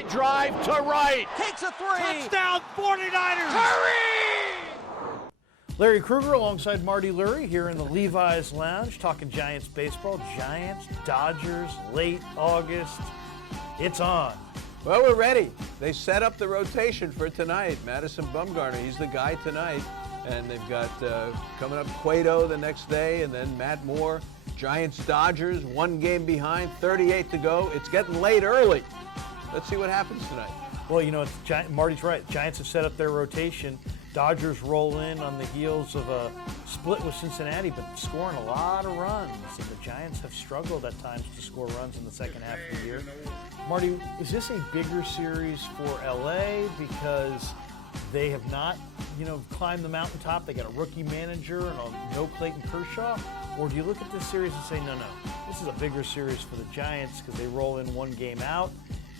Line drive to right. Takes a three. Touchdown 49ers. Hurry! Larry Krueger alongside Marty Lurie here in the Levi's Lounge talking Giants baseball. Giants, Dodgers, late August. It's on. Well, we're ready. They set up the rotation for tonight. Madison Bumgarner, he's the guy tonight. And they've got coming up Cueto the next day, and then Matt Moore. Giants, Dodgers, 1 game behind, 38 to go. It's getting late early. Let's see what happens tonight. Well, you know, Marty's right. Giants have set up their rotation. Dodgers roll in on the heels of a split with Cincinnati, but scoring a lot of runs. And the Giants have struggled at times to score runs in the second half of the year. Marty, is this a bigger series for LA because they have not, climbed the mountaintop? They got a rookie manager and no Clayton Kershaw? Or do you look at this series and say, no, this is a bigger series for the Giants because they roll in 1 game out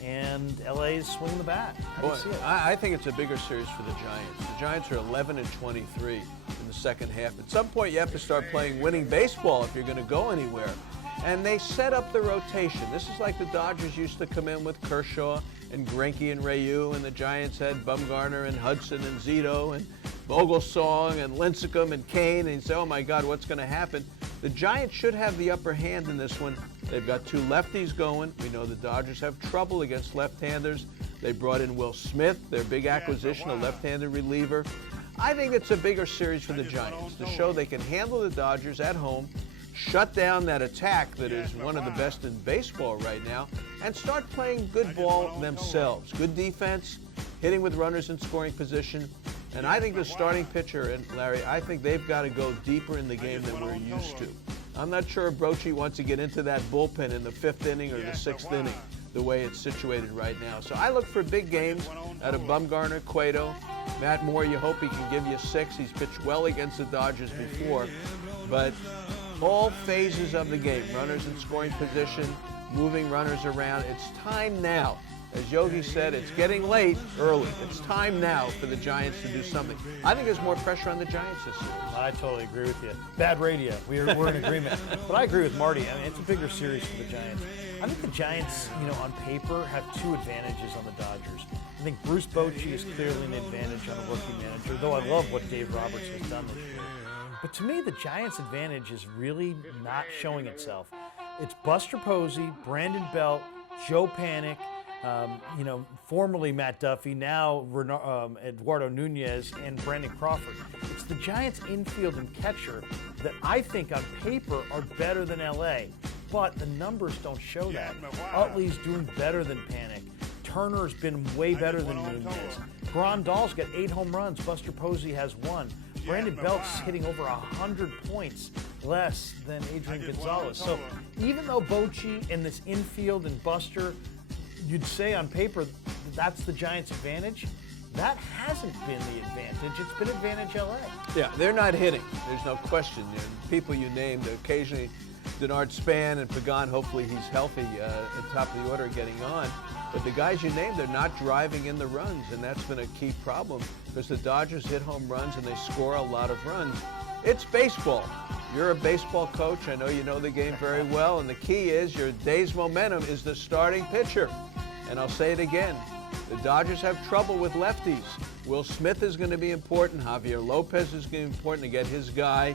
and LA is swinging the bat? How do you see it? I think it's a bigger series for the Giants. The Giants are 11-23 in the second half. At some point, you have to start playing winning baseball if you're going to go anywhere. And they set up the rotation. This is like the Dodgers used to come in with Kershaw and Greinke and Ryu, and the Giants had Bumgarner and Hudson and Zito and Vogelsong and Lincecum and Kane, and you say, oh my God, what's going to happen? The Giants should have the upper hand in this one. They've got 2 lefties going. We know the Dodgers have trouble against left-handers. They brought in Will Smith, their big acquisition, a left-handed reliever. I think it's a bigger series for the Giants to show they can handle the Dodgers at home, shut down that attack that is one of the best in baseball right now, and start playing good ball themselves. Good defense, hitting with runners in scoring position. And I think the starting pitcher, and Larry, I think they've got to go deeper in the game than we're used to. I'm not sure if Brochy wants to get into that bullpen in the 5th inning or the 6th inning, the way it's situated right now. So I look for big games out of Bumgarner, Cueto. Matt Moore, you hope he can give you 6. He's pitched well against the Dodgers before. But all phases of the game, runners in scoring position, moving runners around. It's time now. As Yogi said, it's getting late early. It's time now for the Giants to do something. I think there's more pressure on the Giants this series. I totally agree with you. Bad radio. We're in agreement. But I agree with Marty. I mean, it's a bigger series for the Giants. I think the Giants, on paper, have 2 advantages on the Dodgers. I think Bruce Bochy is clearly an advantage on a rookie manager, though I love what Dave Roberts has done this year. But to me, the Giants' advantage is really not showing itself. It's Buster Posey, Brandon Belt, Joe Panik, formerly Matt Duffy, now Eduardo Nunez and Brandon Crawford. It's the Giants' infield and catcher that I think on paper are better than LA, but the numbers don't show that. Utley's doing better than Panik. Turner's been way better than Nunez. Grandal's got 8 home runs. Buster Posey has 1. Brandon Belt's hitting over 100 points less than Adrian Gonzalez. So even though Bochy and this infield and Buster, you'd say on paper that's the Giants' advantage, that hasn't been the advantage. It's been advantage LA. Yeah, they're not hitting. There's no question. People you named, occasionally Denard Span and Pagan, hopefully he's healthy at top of the order getting on. But the guys you named, they're not driving in the runs, and that's been a key problem because the Dodgers hit home runs and they score a lot of runs. It's baseball. You're a baseball coach. I know you know the game very well, and the key is your day's momentum is the starting pitcher. And I'll say it again, the Dodgers have trouble with lefties. Will Smith is going to be important. Javier Lopez is going to be important to get his guy.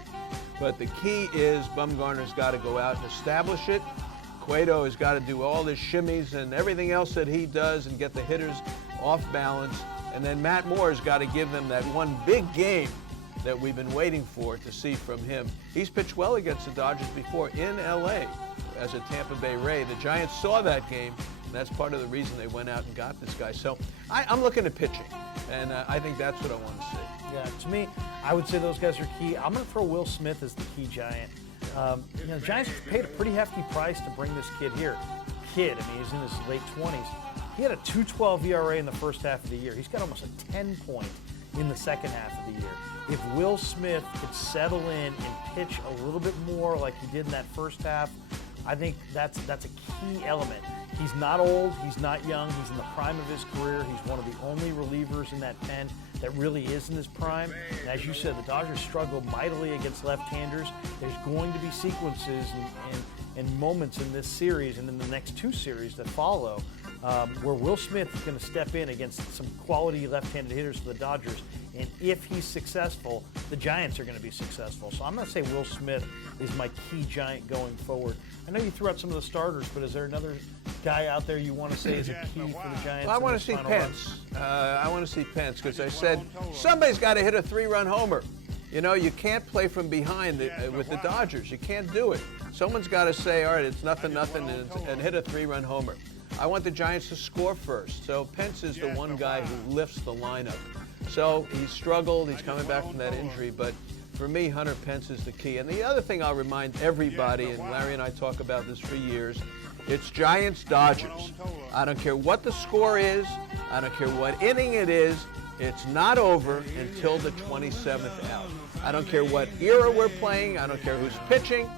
But the key is Bumgarner's got to go out and establish it. Cueto has got to do all the shimmies and everything else that he does and get the hitters off balance. And then Matt Moore's got to give them that one big game that we've been waiting for to see from him. He's pitched well against the Dodgers before in LA as a Tampa Bay Ray. The Giants saw that game, and that's part of the reason they went out and got this guy. So I'm looking at pitching, and I think that's what I want to see. Yeah, to me, I would say those guys are key. I'm going to throw Will Smith as the key Giant. The Giants paid a pretty hefty price to bring this kid here. He's in his late 20s. He had a 2.12 ERA in the first half of the year. He's got almost a 10-point in the second half of the year. If Will Smith could settle in and pitch a little bit more like he did in that first half, I think that's a key element. He's not old, he's not young, he's in the prime of his career. He's one of the only relievers in that pen that really is in his prime. And as you said, the Dodgers struggle mightily against left-handers. There's going to be sequences and moments in this series and in the next 2 series that follow where Will Smith is going to step in against some quality left-handed hitters for the Dodgers. And if he's successful, the Giants are going to be successful. So I'm going to say Will Smith is my key Giant going forward. I know you threw out some of the starters, but is there another guy out there you want to say is a key for the Giants? Well, I want to see Pence. I want to see Pence because I said somebody's got to hit a 3-run homer. You know, you can't play from behind with the Dodgers. You can't do it. Someone's got to say, all right, it's nothing, and hit a 3-run homer. I want the Giants to score first. So Pence is the one guy who lifts the lineup. So he's struggled. He's coming back from that injury. But for me, Hunter Pence is the key. And the other thing I'll remind everybody, and Larry and I talk about this for years, it's Giants-Dodgers. I don't care what the score is. I don't care what inning it is. It's not over until the 27th out. I don't care what era we're playing. I don't care who's pitching.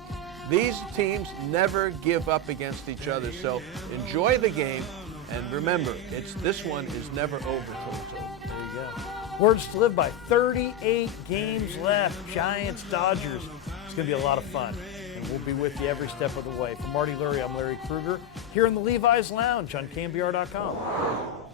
These teams never give up against each other. So enjoy the game. And remember, this one is never over till it's over. There you go. Words to live by. 38 games left. Giants, Dodgers. It's going to be a lot of fun. And we'll be with you every step of the way. For Marty Lurie, I'm Larry Krueger, here in the Levi's Lounge on KNBR.com.